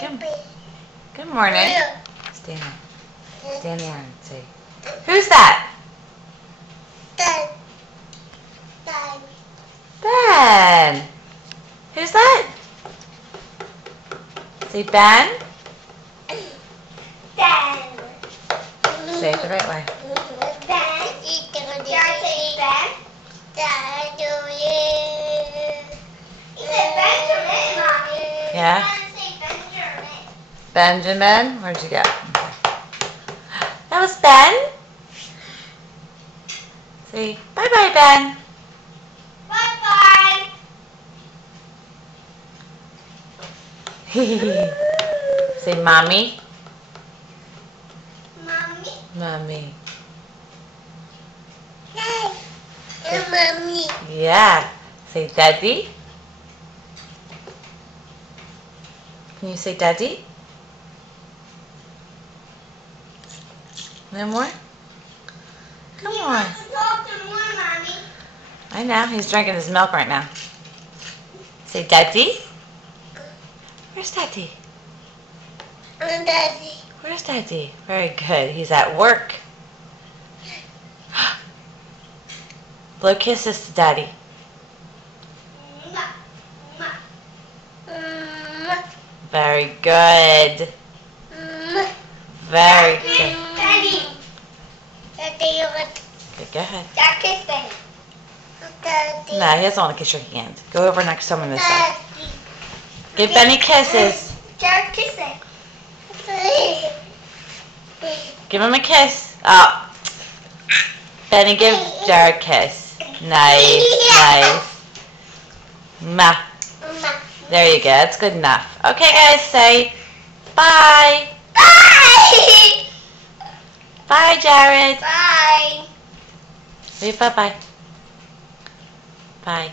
Good, good morning. Stand there. Stand there and say, who's that? Ben. Who's that? Say Ben. Say it the right way. Yeah? Benjamin? Where'd you go? That was Ben? Say, bye-bye, Ben. Bye-bye. Say, Mommy. Mommy. Mommy. Hey, Mommy. Yeah. Say, Daddy. Can you say Daddy? No more? Come on. I know. He's drinking his milk right now. Say, Daddy. Where's Daddy? Daddy. Where's Daddy? Very good. He's at work. Blow kisses to Daddy. Very good. Very good. Daddy. Daddy, what? Good, go ahead. Daddy. Daddy. No, he doesn't want to kiss your hand. Go over next to him on this side. Give Benny kisses. Daddy. Give him a kiss. Oh. Benny, give Jared a kiss. Nice, nice. Mwah. There you go. That's good enough. Okay, guys, say bye. Bye. Bye, Jared. Bye. Say bye-bye. Bye.